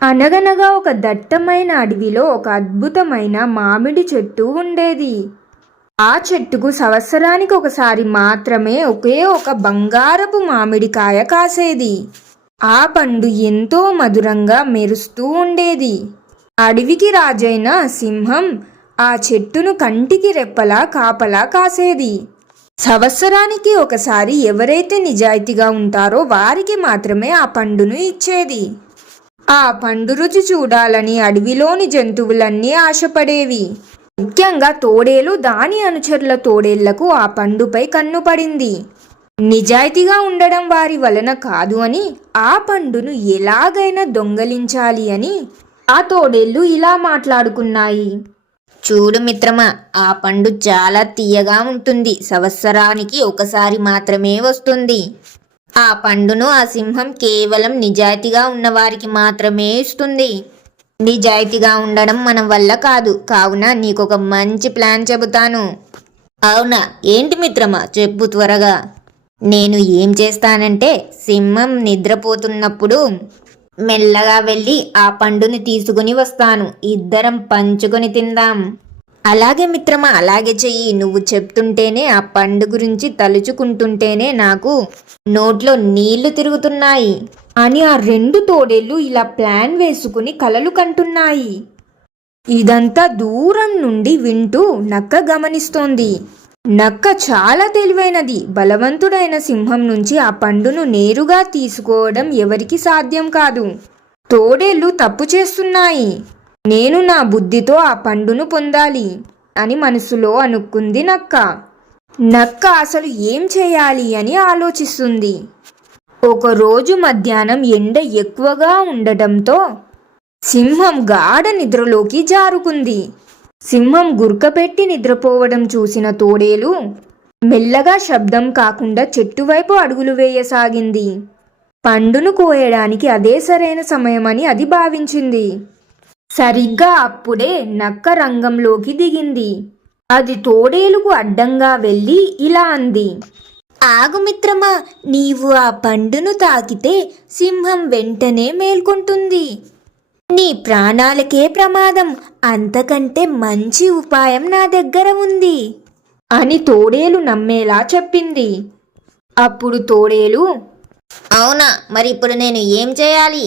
అనగనగా ఒక దట్టమైన అడవిలో ఒక అద్భుతమైన మామిడి చెట్టు ఉండేది. ఆ చెట్టుకు సంవత్సరానికి ఒకసారి మాత్రమే ఒకే ఒక బంగారపు మామిడికాయ కాసేది. ఆ పండు ఎంతో మధురంగా మెరుస్తూ ఉండేది. అడవికి రాజైన సింహం ఆ చెట్టును కంటికి రెప్పలా కాపలా కాసేది. సంవత్సరానికి ఒకసారి ఎవరైతే నిజాయితీగా ఉంటారో వారికి మాత్రమే ఆ పండును ఇచ్చేది. ఆ పండు రుచి చూడాలని అడవిలోని జంతువులన్నీ ఆశపడేవి. ముఖ్యంగా తోడేలు దాని అనుచరుల తోడేళ్లకు ఆ పండుపై కన్ను పడింది. నిజాయితీగా ఉండడం వారి వలన కాదు అని, ఆ పండును ఎలాగైనా దొంగలించాలి అని ఆ తోడేళ్లు ఇలా మాట్లాడుకున్నాయి. చూడు మిత్రమా, ఆ పండు చాలా తీయగా ఉంటుంది. సంవత్సరానికి ఒకసారి మాత్రమే వస్తుంది. ఆ పండును ఆ సింహం కేవలం నిజాయితీగా ఉన్నవారికి మాత్రమే ఇస్తుంది. నిజాయితీగా ఉండడం మన వల్ల కాదు. కావున నీకొక మంచి ప్లాన్ చెబుతాను. అవునా, ఏంటి మిత్రమా, చెప్పు త్వరగా. నేను ఏం చేస్తానంటే, సింహం నిద్రపోతున్నప్పుడు మెల్లగా వెళ్ళి ఆ పండుని తీసుకుని వస్తాను. ఇద్దరం పంచుకొని తిందాం. అలాగే మిత్రమా, అలాగే చెయ్యి. నువ్వు చెప్తుంటేనే, ఆ పండు గురించి తలుచుకుంటుంటేనే నాకు నోట్లో నీళ్లు తిరుగుతున్నాయి అని ఆ రెండు తోడేళ్లు ఇలా ప్లాన్ వేసుకుని కలలు కంటున్నాయి. ఇదంతా దూరం నుండి వింటూ నక్క గమనిస్తోంది. నక్క చాలా తెలివైనది. బలవంతుడైన సింహం నుంచి ఆ పండును నేరుగా తీసుకోవడం ఎవరికి సాధ్యం కాదు. తోడేళ్లు తప్పు చేస్తున్నాయి. నేను నా బుద్ధితో ఆ పండును పొందాలి అని మనసులో అనుకుంది నక్క. నక్క అసలు ఏం చేయాలి అని ఆలోచిస్తుంది. ఒకరోజు మధ్యాహ్నం ఎండ ఎక్కువగా ఉండటంతో సింహం గాఢ నిద్రలోకి జారుకుంది. సింహం గురకపెట్టి నిద్రపోవడం చూసిన తోడేలు మెల్లగా శబ్దం కాకుండా చెట్టు వైపు అడుగులు వేయసాగింది. పండును కోయడానికి అదే సరైన సమయమని అది భావించింది. సరిగ్గా అప్పుడే నక్క రంగంలోకి దిగింది. అది తోడేలుకు అడ్డంగా వెళ్ళి ఇలా అంది. ఆగు మిత్రమా, నీవు ఆ పండును తాకితే సింహం వెంటనే మేల్కొంటుంది. నీ ప్రాణాలకే ప్రమాదం. అంతకంటే మంచి ఉపాయం నా దగ్గర ఉంది అని తోడేలు నమ్మేలా చెప్పింది. అప్పుడు తోడేలు, అవునా, మరి ఇప్పుడు నేను ఏం చేయాలి?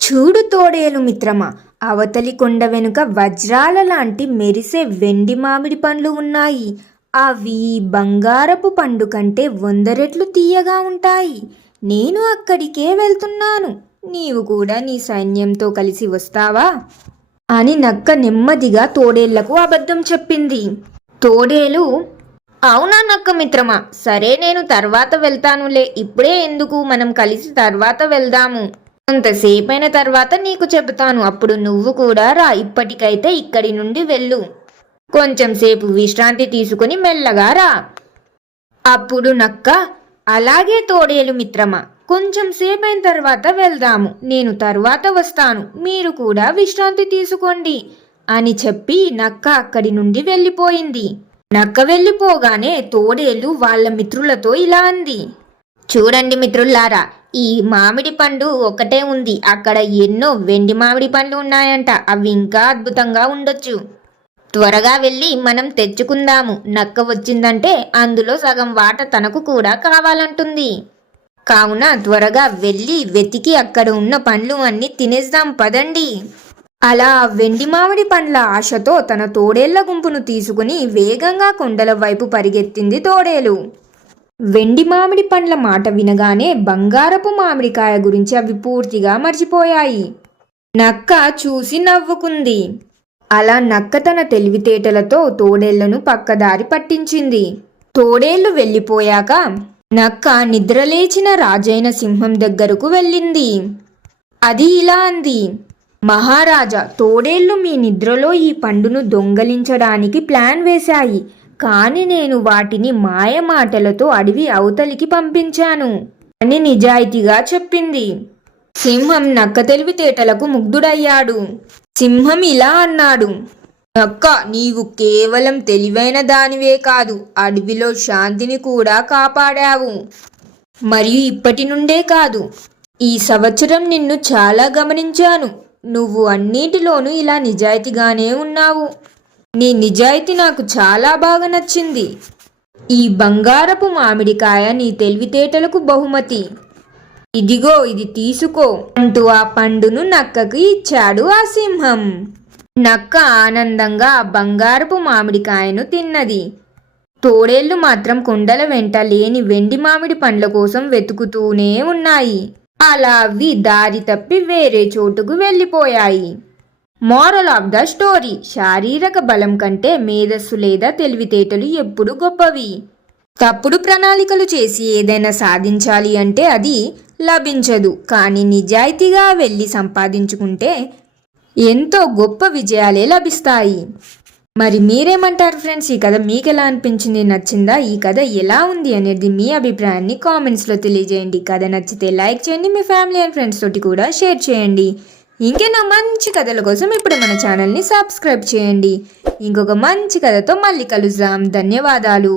చూడు తోడేలు మిత్రమా, అవతలి కొండ వెనుక వజ్రాల లాంటి మెరిసే వెండి మామిడి పండ్లు ఉన్నాయి. అవి బంగారపు పండు కంటే 100 రెట్లు తీయగా ఉంటాయి. నేను అక్కడికే వెళ్తున్నాను. నీవు కూడా నీ సైన్యంతో కలిసి వస్తావా అని నక్క నెమ్మదిగా తోడేళ్లకు అబద్ధం చెప్పింది. తోడేలు, అవునా నక్క మిత్రమా, సరే నేను తర్వాత వెళ్తానులే. ఇప్పుడే ఎందుకు, మనం కలిసి తర్వాత వెళ్దాము. కొంతసేపైన తర్వాత నీకు చెబుతాను. అప్పుడు నువ్వు కూడా రా. ఇప్పటికైతే ఇక్కడి నుండి వెళ్ళు. కొంచెం సేపు విశ్రాంతి తీసుకుని మెల్లగా రా. అప్పుడు నక్క, అలాగే తోడేలు మిత్రమా, కొంచెం సేపైన తర్వాత వెళ్దాము. నేను తర్వాత వస్తాను. మీరు కూడా విశ్రాంతి తీసుకోండి అని చెప్పి నక్క అక్కడి నుండి వెళ్ళిపోయింది. నక్క వెళ్ళిపోగానే తోడేలు వాళ్ళ మిత్రులతో ఇలా అంది. చూడండి మిత్రులారా, ఈ మామిడి పండు ఒకటే ఉంది. అక్కడ ఎన్నో వెండి మామిడి పండ్లు ఉన్నాయంట. అవి ఇంకా అద్భుతంగా ఉండొచ్చు. త్వరగా వెళ్ళి మనం తెచ్చుకుందాము. నక్క వచ్చిందంటే అందులో సగం వాట తనకు కూడా కావాలంటుంది. కావున త్వరగా వెళ్ళి వెతికి అక్కడ ఉన్న పండ్లు అన్నీ తినేద్దాం, పదండి. అలా వెండి మామిడి పండ్ల ఆశతో తన తోడేళ్ల గుంపును తీసుకుని వేగంగా కొండల వైపు పరిగెత్తింది తోడేలు. వెండి మామిడి పండ్ల మాట వినగానే బంగారపు మామిడికాయ గురించి అవి పూర్తిగా మర్చిపోయాయి. నక్క చూసి నవ్వుకుంది. అలా నక్క తన తెలివితేటలతో తోడేళ్లను పక్కదారి పట్టించింది. తోడేళ్లు వెళ్ళిపోయాక నక్క నిద్రలేచిన రాజైన సింహం దగ్గరకు వెళ్ళింది. అది ఇలా అంది. మహారాజా, తోడేళ్లు మీ నిద్రలో ఈ పండును దొంగలించడానికి ప్లాన్ వేశాయి. కానీ నేను వాటిని మాయమాటలతో అడవి అవతలికి పంపించాను అని నిజాయితీగా చెప్పింది. సింహం నక్క తెలివితేటలకు ముగ్ధుడయ్యాడు. సింహం ఇలా అన్నాడు. నక్క, నీవు కేవలం తెలివైన దానివే కాదు, అడవిలో శాంతిని కూడా కాపాడావు. మరియు ఇప్పటి నుండే కాదు, ఈ సంవత్సరం నిన్ను చాలా గమనించాను. నువ్వు అన్నిటిలోనూ ఇలా నిజాయితీగానే ఉన్నావు. నీ నిజాయితీ నాకు చాలా బాగా నచ్చింది. ఈ బంగారపు మామిడికాయ నీ తెలివితేటలకు బహుమతి. ఇదిగో ఇది తీసుకో అంటూ ఆ పండును నక్కకి ఇచ్చాడు ఆ సింహం. నక్క ఆనందంగా ఆ బంగారపు మామిడికాయను తిన్నది. తోడేళ్లు మాత్రం కొండల వెంట లేని వెండి మామిడి పండ్ల కోసం వెతుకుతూనే ఉన్నాయి. అలా అవి దారి తప్పి వేరే చోటుకు వెళ్ళిపోయాయి. మోరల్ ఆఫ్ ద స్టోరీ: శారీరక బలం కంటే మేధస్సు లేదా తెలివితేటలు ఎప్పుడు గొప్పవి. తప్పుడు ప్రణాళికలు చేసి ఏదైనా సాధించాలి అంటే అది లభించదు. కానీ నిజాయితీగా వెళ్ళి సంపాదించుకుంటే ఎంతో గొప్ప విజయాలే లభిస్తాయి. మరి మీరేమంటారు ఫ్రెండ్స్? ఈ కథ మీకు ఎలా అనిపించింది? నచ్చిందా? ఈ కథ ఎలా ఉంది అనేది మీ అభిప్రాయాన్ని కామెంట్స్లో తెలియజేయండి. కథ నచ్చితే లైక్ చేయండి, మీ ఫ్యామిలీ అండ్ ఫ్రెండ్స్ తోటి కూడా షేర్ చేయండి. ఇంకేనా మంచి కథల కోసం ఇప్పుడు మన ఛానల్ని సబ్స్క్రైబ్ చేయండి. ఇంకొక మంచి కథతో మళ్ళీ కలుద్దాం. ధన్యవాదాలు.